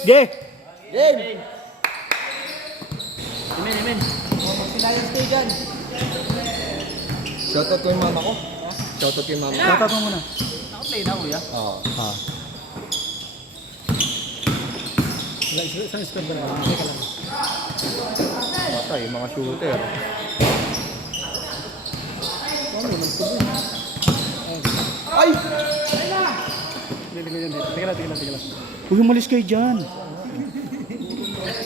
Ge! Game! Imin. Magsilayas kayo dyan. Shoutout ko yung mama ko. Shoutout ko yung mama ko. Shoutout mo muna. Naka-play na kuya. Oo. Ah. Isang squad ba na? Teka lang. Patay, mga shooter. Ay! Teka lang. Uy, umalis kayo dyan.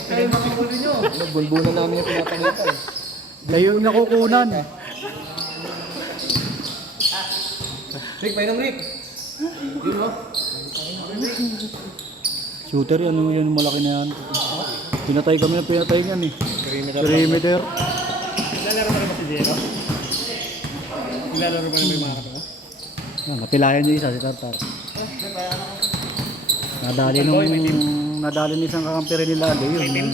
Kayo makikuli nyo. Bulbunan namin yung pinapangitan. Kayo yung nakukunan. Rick, painom Rick! Yun o. Shooter yan, ano yan, malaki na yan. Pinatay kami ng pinatay yan eh. Perimeter. Lalaro pa rin ba si Diego? Lalaro pa rin ba yung mga kapatid? Napilayan yung isa, si Tartar. Nadali ng isang kakampi rin nila. Yun.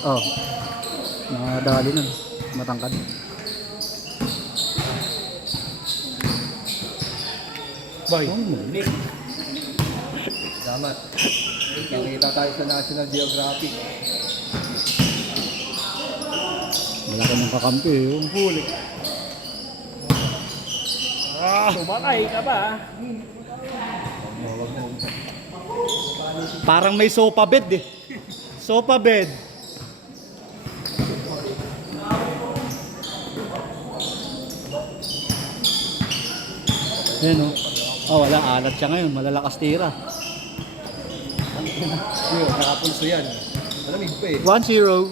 Oh. Nadali nun. Matangkad. Boy. Salamat. Nakikita tayo sa National Geographic. Malaki ng kakampi eh. Yung huli. Sumakay ka ba? Parang may sofa bed eh. Sofa bed. Yan o. Oh, wala. Alat siya ngayon. Malalakas tira. Yun, nakapulso yan. Malamig pa eh. 1-0.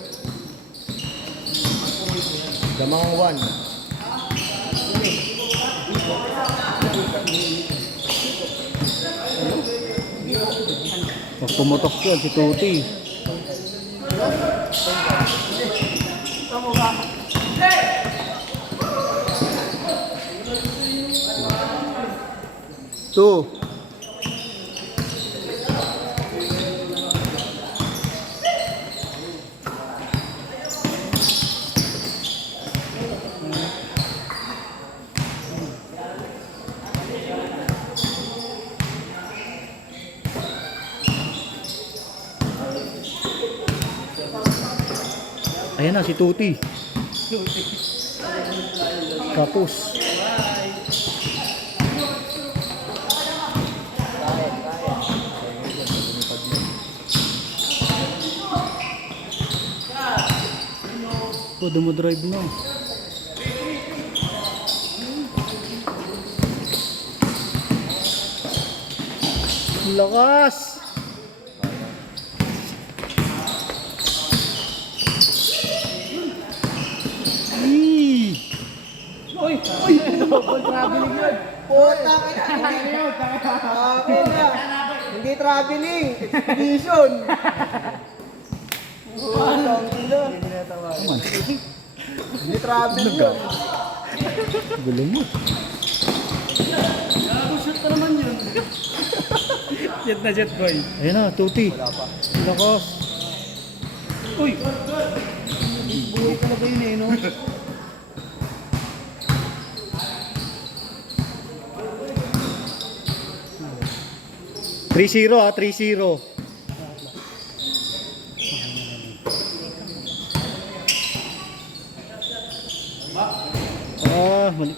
Damang 1. Pag pumutok yun, si Tuti. Two. Ayan na, si Tuti. Kapus. Oh, dumodrive na. Lakas! Uy! Double traveling yun! Puta ka na! Akin na! Hindi traveling! Expedition! Hindi traveling yun! Gulo mo. Shoot pa naman yun! Jet na jet boy! Ayan na, Tuti. Lakas. Uy! Buhay ka na ba yun eh no? 3-0 ah, 3-0. Mali.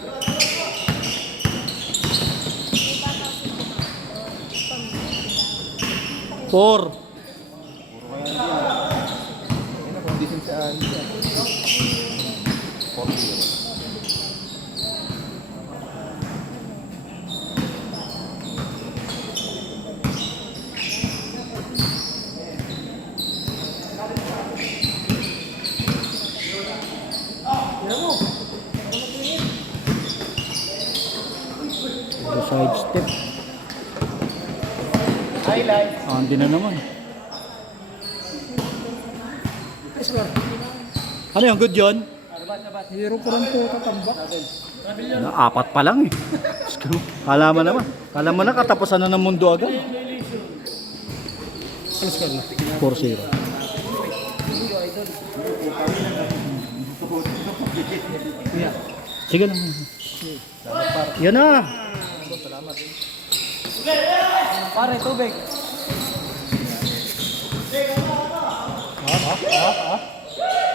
4. Condition sa ano. 4-0. Side step. Highlight! Hindi na naman. Ano yung good yun? Hero pa rin po tatambak. Apat pa lang eh. Kala mo na katapusan na ng mundo agad. Ano score na? 4-0. Sige na. Yan na. Pare, tubig!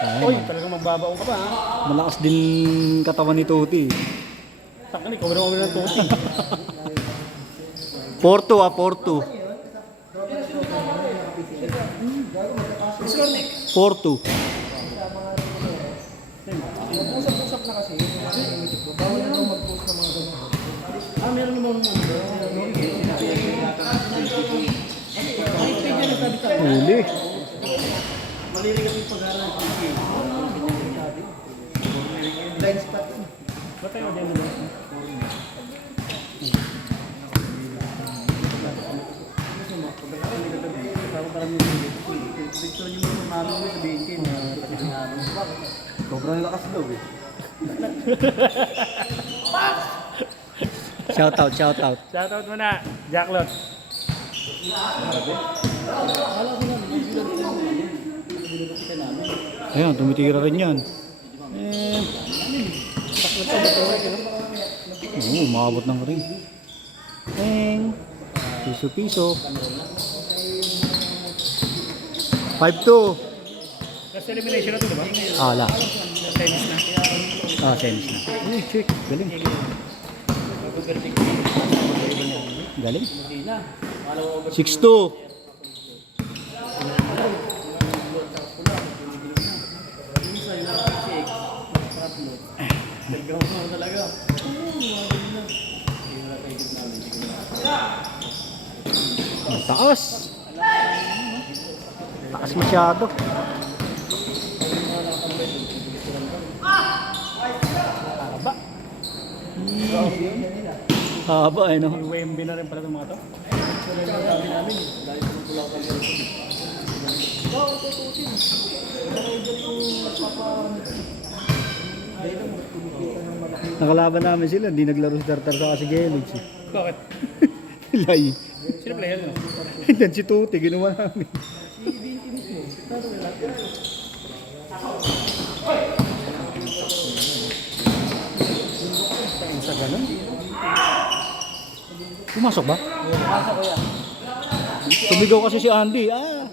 Ay, Uy, talagang magbabaong ka pa ha. malakas din katawan ni Tuti. Takan, ikaw na ng tuti. 4-2 4-2. 4-2. Mag-usap-usap na kasi. Bawal na daw mag-post ng mga ganun. Meron naman Huli. Malilig kami pag-aaral ng PK. Blind spot. Ba't tayo demo ba? Sobrang lakas daw eh. Shout out, shout out. Shoutout mo na, Jacklot. Ayun, tumitira rin yan. Oo, umabot ng ring. Teng. Piso-piso. 5-2. Last elimination na to, diba? Ala. Tennis na. Semis na. Uy, check. Galing. Galing. 6-2. Ang taas. Taas masyado. Haba. Haba eh, no? May WMB na rin pala itong mga to. Nakalaban namin sila, hindi naglaro si Tartar sa kasi Gelix. Bakit? Lay. Sino player mo? Then si Tuti, ginawa namin. Sa ganun? Pumasok ba? Pumasok ko yan. Tumigaw kasi si Andy. Ah.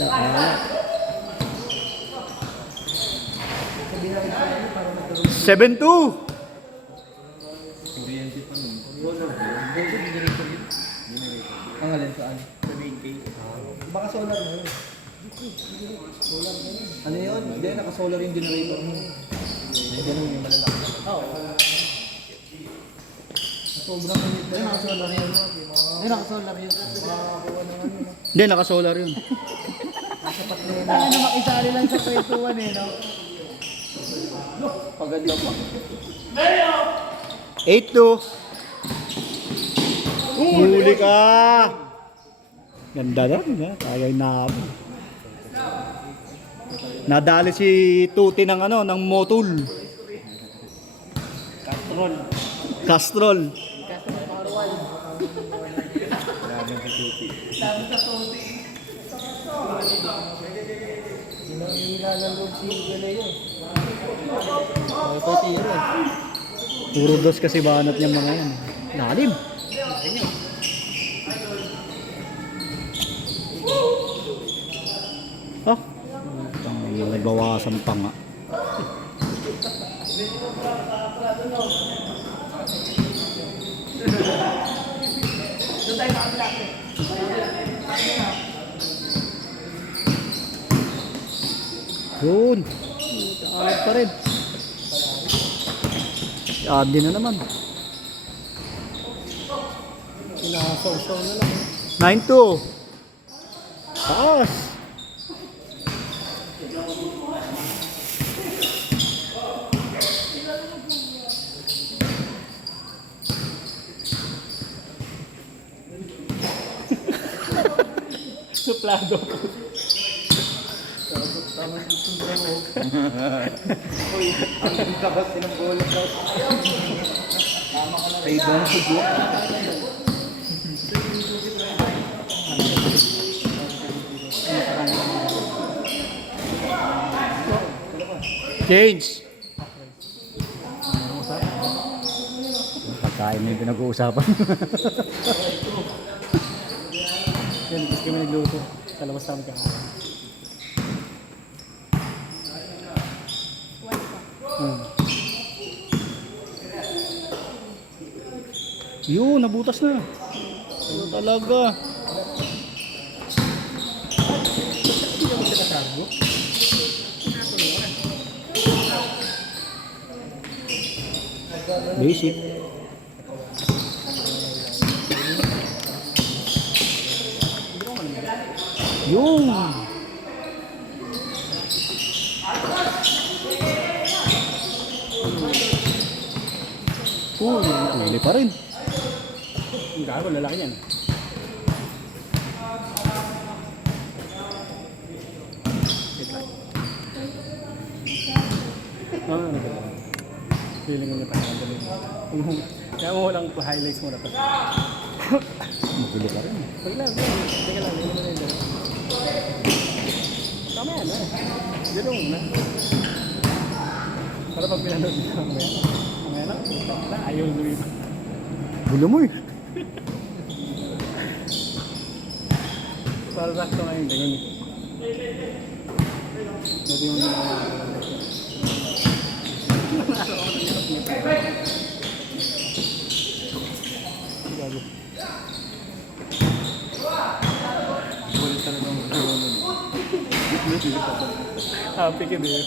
Wala, wala. 7-2. Ang alin saan? Sa main case. Baka solar na yun. Ano yun? Hindi, naka-solar yung generator mo. Ganun yung malalaki. Oo. Sobrang init na yun. Naka-solar yun. Hindi, naka-solar yun. Hindi, naka-solar yun. Ano makisali lang sa kwentuhan eh, no? Paganda pa. 8-2. Huli ka! Ganda lang, ha? Kaya'y namin. Nadali si Tuti ng ano, ng Motul. Castrol. Castrol. Laban si Tuti. Puro dos kasi banat niya mga yan. Lalim. Ah, nagbawasan pa nga. Yun. Alat pa rin. Si Andy na naman. Sinasaw-saw na lang. 9-2. Taas. Suplado. Ang takas ng bola daw. Ay, doon sa buwan. Change. Pagkain na yung pinag-uusapan. Yan, kasi kami nagluto. nagluluto. Sa labas namin kakain. Hmm. Yun, nabutas na. Ano talaga? Hindi ka magkakasago. Basic. Yung. Huli pa rin. Ang gago, lalaki yan. Ano ba? Feeling ko niya pa nakadali. Kaya mo walang highlights mo na to. Magulo pa rin. Wait lang, teka lang, hindi mo na yun. Tama yan, eh. Gano'n na. Para pag pinanood niya mamaya. Mamaya lang, ayaw lumipa. Gulo mo eh. Para sakto ngayon, ganyan eh. Dati yung gago. Bulit talaga ang gawa nun. Happy ka din.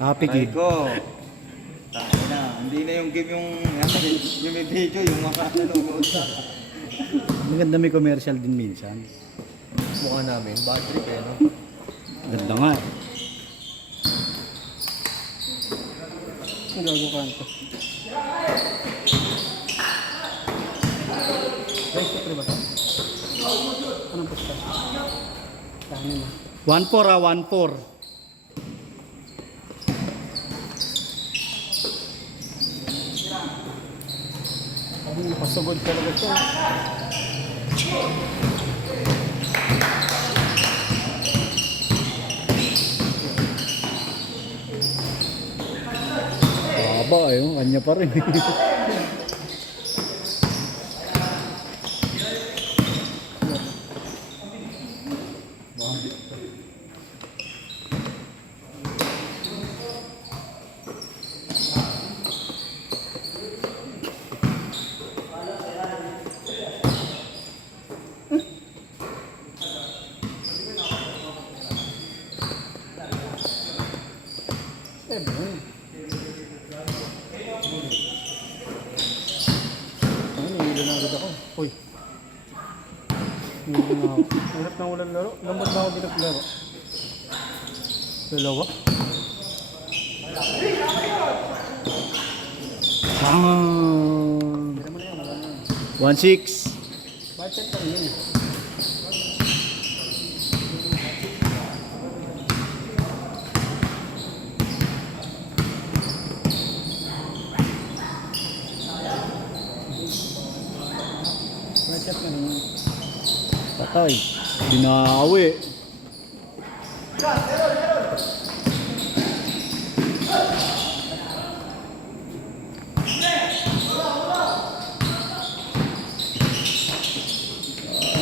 Happy ka. Ay ko. Tayo na. Hindi na yung game yung may video, yung mga nanonood na. Maganda may commercial din minsan. Mukha namin, battery kayo, no? Ganda nga. Ang gago ka ito. Guys, ito ba ito? Anong pusta? Dami na. 1-4 ah, 1-4. Pasugod talaga siya. Haba yung kanya pa rin. Uy. Hindi na ako. Hirap na walang laro. Lambat na ako binaglaro. Dalawa. Hindi naman yan. 1-6. Budget lang yun. Budget lang yun. Patay. Binawi.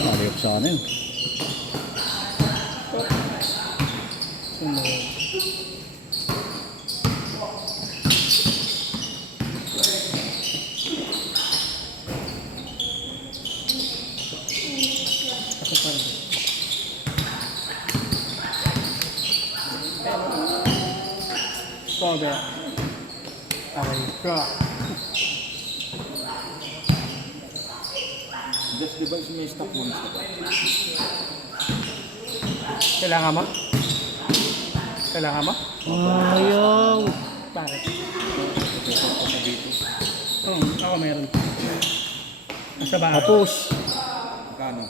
Naliyok sana yun. Sobe. Okay. Just device may stock mo. Kailangan mo? Kailangan mo? Ayaw. Bakit? Ako meron. Nasa bahay. Tapos. Kano?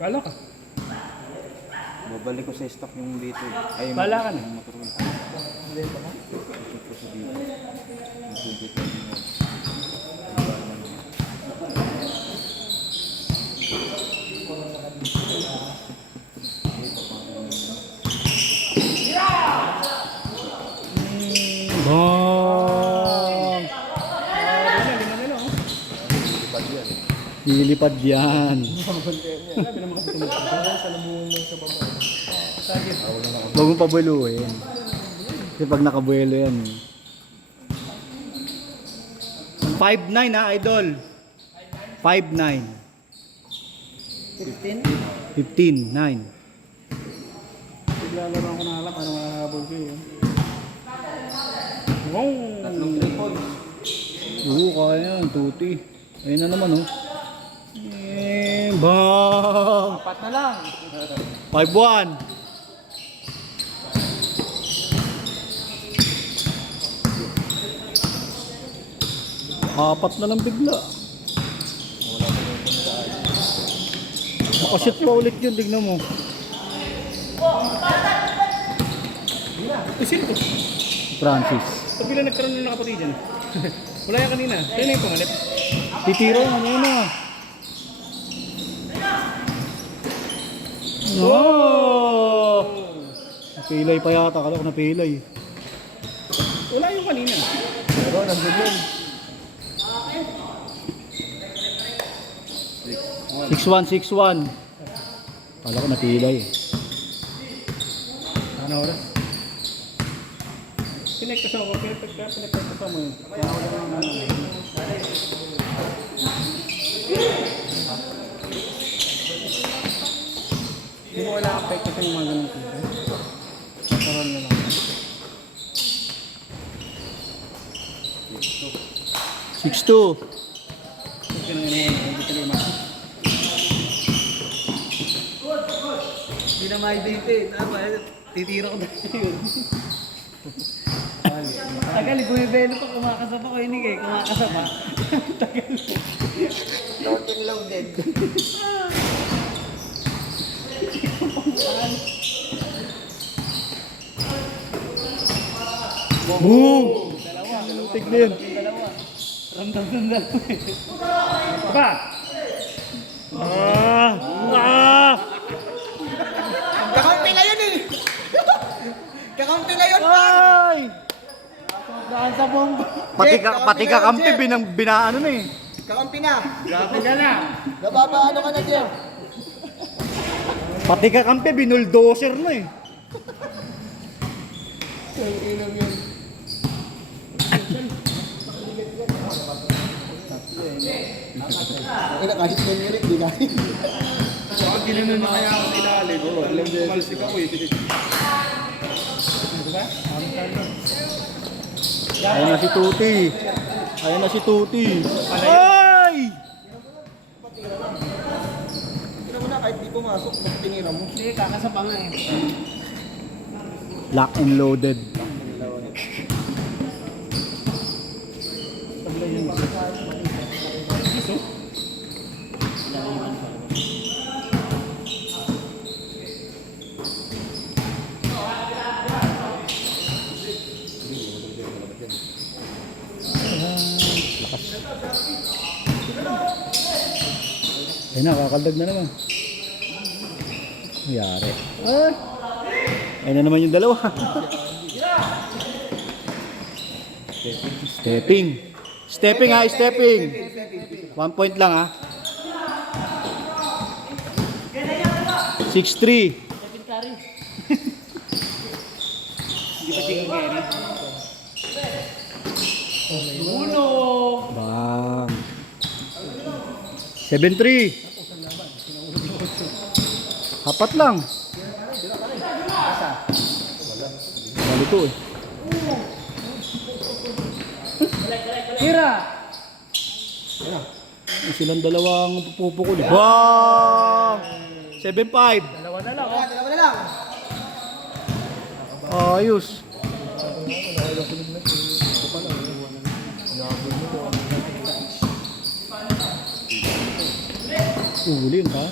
Wala ka. Babalik ko sa stock yung dito. Ay, Wala ka na. yung motor ko. Hindi pa na. Check ko sa dito. Yung 2021. Bong! Lilipad yan. Sabi naman kasi tumutulog. Sa lamunan mo sa baba. Huwag mong pabueluhin. Kasi pag nakabuelo yan. 5'9" ha, idol. 5'9". 15? 15'9". Naglalaro ako na alam, ano makahabol ko yun. Wow! Tatlong 3 points. Oo, kaya yan. Tuti. Ayun na naman, oh. Bang! 4 na lang. 5-1. Apat na lang bigla. Makashoot pa ulit yun, tignan mo. Sino to? Francis. Pag bila nagkaroon ng nakapatid dyan. Wala yan kanina. Sino na yung pangalit? Titira nga muna. Oh! Napilay pa yata. Kala ko napilay. Wala yung kanina. Pero nandun yun. 6-1, 6-1. Kala ko napilay. Ano oras? Pinagkasama ko. Pinagkasama mo yun. Kaya wala naman Hindi mo wala affect kasi yung mga ganun dito. Karoon na lang. 6-2. Kasi nang hindi ka naman. Hindi na ma-date eh. Titira ko na yun. Tagal, bumibelo pa, kumakasapa ko yun eh, kumakasapa. Tagal. Loading loaded. Boom! Tignan. Dalawa. Ramdam ng dalawa eh. Pa! Ah! Ah! Kakampi na yun eh! Kakampi na yun, man! Ay! Daan sa bomba. Pati ka kampi binaano na eh. Kakampi na! Grabe ka na! Nababaano ka na, Jeff? Pati ka kampi binuldoser na eh. Kahit nangyari, di kahit. Bakit ginanon na kaya ako sa ilalim? Pumalsik ako eh. Ayan na si Tuti. Ayan na si Tuti. Ay! Tira mo na, kahit di pumasok, tinira mo. Hindi, kakasapa nga eh. Lock and loaded. Ayun na, kakaldag na naman. Yari. Ay! Ayun na naman yung dalawa. Stepping. Stepping ha, stepping. 1 point lang ha. 6-3. David Curry. Hindi pa tingin Gary. Uno! Bang. 7-3. Apat lang. Bali to eh. Tira! Silang dalawang pupukul. Bang! 7-5. Dalawa na lang. Oh. Dalawa na lang. Ayos. Uli yun pa.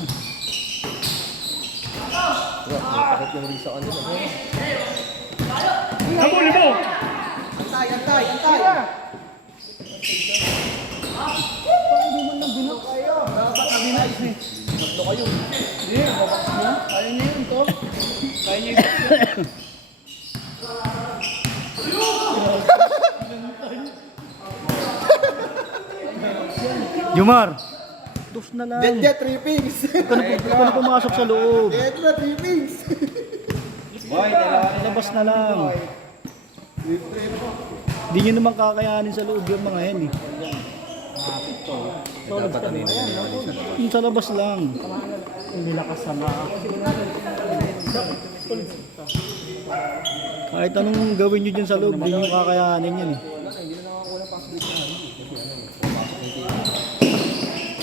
Habulin mo! Antay, antay, antay. Hindi, babaks mo. Kaya niya yun to. Kaya niya yun. Jumar. Dos na lang. Jet, trippings. Ikaw na pumasok sa loob. Jet na, trippings. Boy, dalawa na Labas na lang. Hindi nyo naman kakayanin sa loob yung mga yan eh. Yung sa labas lang. Hindi lakas na Kahit anong gawin nyo dyan sa loob, hindi nyo kakayanin yan eh.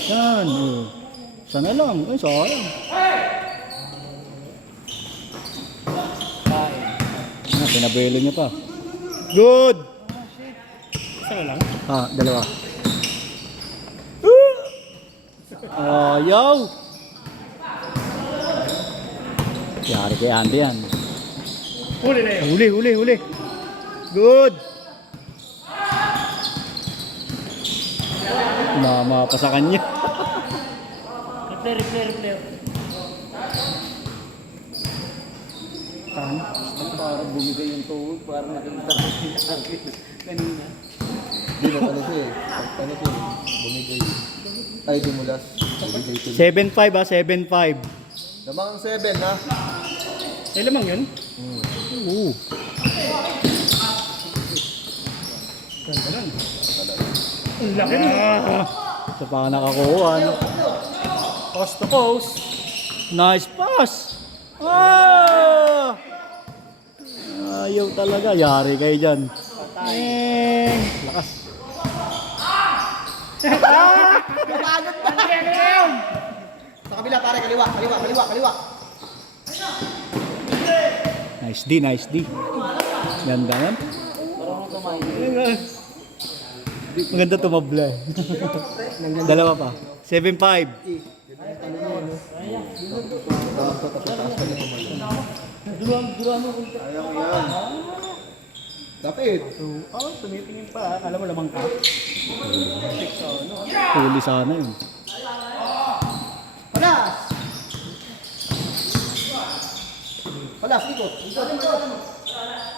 Yan, oh. Sana lang. Ay, sayang. Pinabelo niya pa. Good! Isa na lang. Ah, dalawa. Ayaw! Yari kay Andy yan. Huli na yun. Huli. Good! Mama pa sa kanya. Replay. Parang bumigay yung tuhod, parang nakita ko yung kanina. Hindi na pala siya eh. Pagpano siya eh. Bumigay. Ay, dumulas. Bumigay tuloy. 7-5 ah, 7-5. Lamang 7 ha. Ay, lamang yun. Oo. Ang laki na. Sa pa nakakuha. Post to post. Nice pass! Ah! Ayaw talaga. Yari kayo dyan. Lakas. Sa kabila pare, kaliwa. Nice D. Ganda yan. Maganda tumabla. Dalawa pa. 7-5. Ayaw yan. Kapit. Tumitingin pa. Alam mo lamang ka. Huli sana yun. Palas, ikot.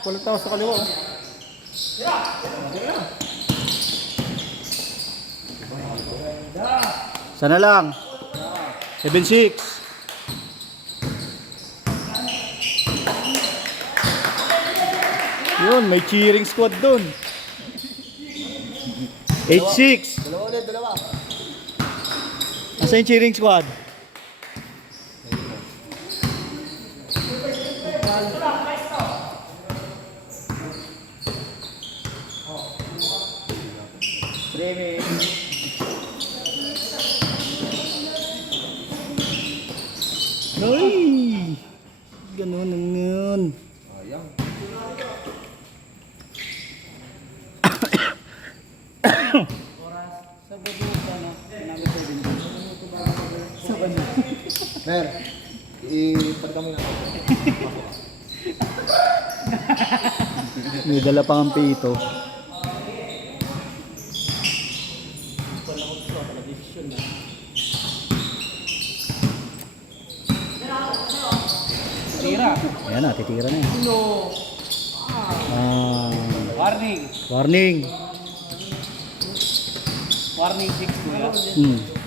Walang tao sa kaliwa. Sana lang. 7-6. Yun, may cheering squad dun. 8-6. Dalawa ulit, dalawa. Asa yung cheering squad? Ay! Ganun ang yun. Ayang. Mer, ipagdami na. May dala pa ang pito. Tira. Ayan na, titira na yan. Ah, Warning. warning. Warning 6 kuya. Hmm.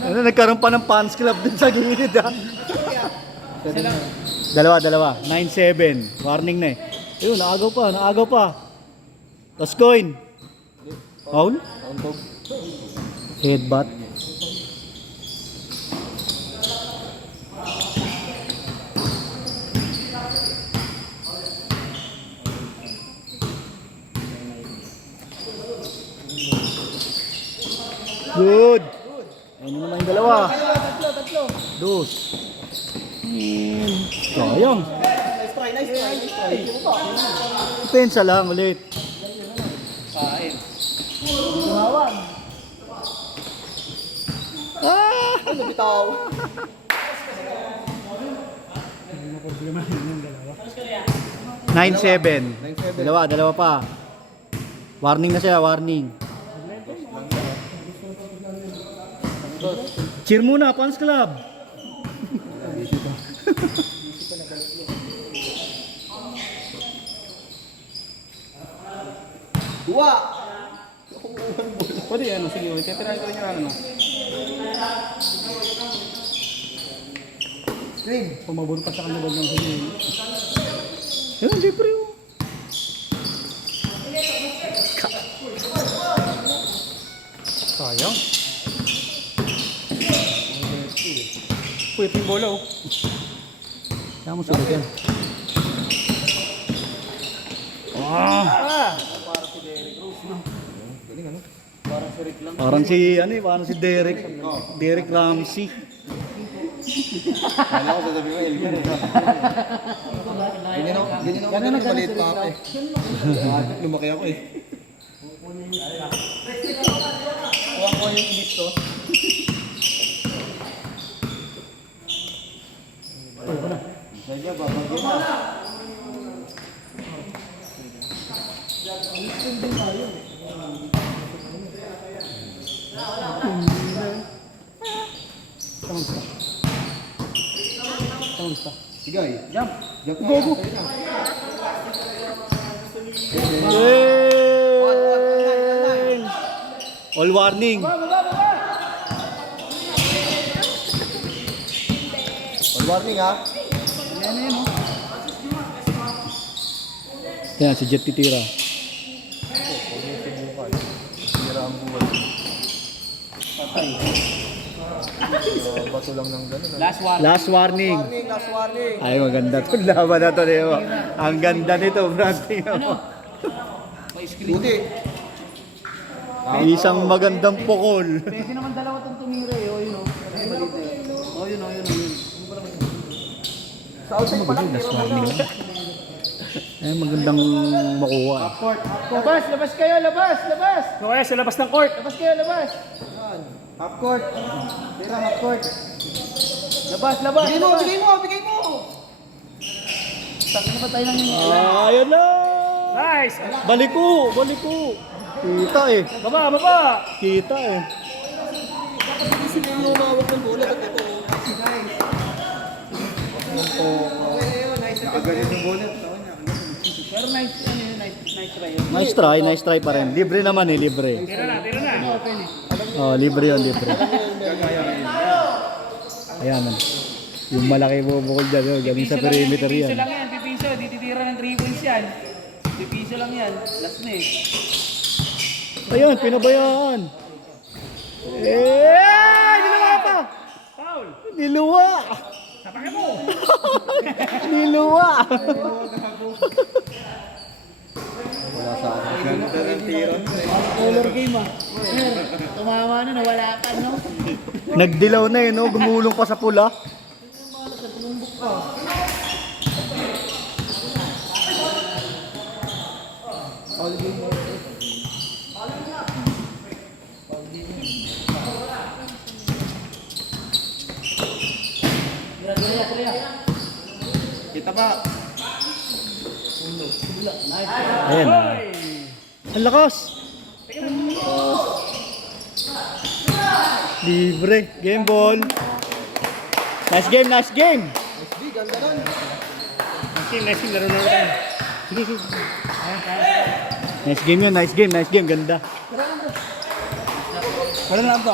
Ano, nagkaroon pa ng fans club dun sa gilid ha. Dalawa. 9-7. Warning na eh. Ayun, naagaw pa. Last coin. Foul? Headbutt. Good. Ano naman yung dalawa? Tatlo. Dos. Sayang. Nice try. Pensa lang ulit. Kain. Tumawag. Ah! Ano, bitaw? Ano problema yung dalawa? 9-7. Dalawa pa. Warning na sila, warning. Cheer muna, Fans Club. Dua! Pwede ano, sige, titirahin ko rin yung ano. Screen! Kung maburo pa sa kanila ng sige. Ayun, siyempre yun. Sayang. Pwede yung bola oh. Kaya mo sunod yan. Parang si, ano eh, parang si Derek Ramsey. Kala ko sasabihin mo, Elmer eh. Ganyan ako madaling maliit pa ako eh. Lumaki ako eh. Kuha ko yung dito. Sige, babagyan na. Kamusta? Sige, jump. Jump na. Go. Yay! All warning. All warning ha. Yan, si Jet titira. Bato lang ng gano'n. Last one. Last warning. Last warning. Ay, maganda to. Laban na to, Leo. Ang ganda nito, Brad. Hindi. Isang magandang pukol. Pwede naman dalawa itong tumira eh. O yun o. Ay, maliit eh. O yun o, yun o. Sa outside pa lang. Last warning. Ay, magandang makuha. Labas, labas kayo, labas, labas. Okay, sa labas ng court. Labas kayo, labas. Half court. Tira, half court. Labas, labas. Bigay mo, labas. bigay mo, bigay mo. Sakit na ba tayo ng Ayun na! Nice! Baliko! Kita eh. Baba, baba! Kita eh. Sino yung umawag ng bola? Nakagalit yung bullet. Pero nice, ano yun, nice try yun. Nice try pa rin. Libre naman eh, libre. Tira na, tira na. Open eh. Oh, libre yun, libre. Ayan man. Yung malaki bubukol dyan, oh, galing sa perimeter Pipiso yan. lang yan, pipiso. Dititira ng 3 points yan. Pipiso lang yan. Last na eh. Ayun, pinabayaan. Eh! Niluwa pa! Foul! Niluwa! Tapakin mo! Niluwa! Wala sa akin. Ganda ng tiro. Color game ah. Tumama na, nawala ka no? Nagdilaw na eh, no? Gumulong pa sa pula. Kita pa. Ayan na. Ang lakas! Libre. Game ball. Nice game, nice game! Nice game, laro na rin. Sige, sige. Nice game yun, nice game, nice game. Ganda. Wala na lang to.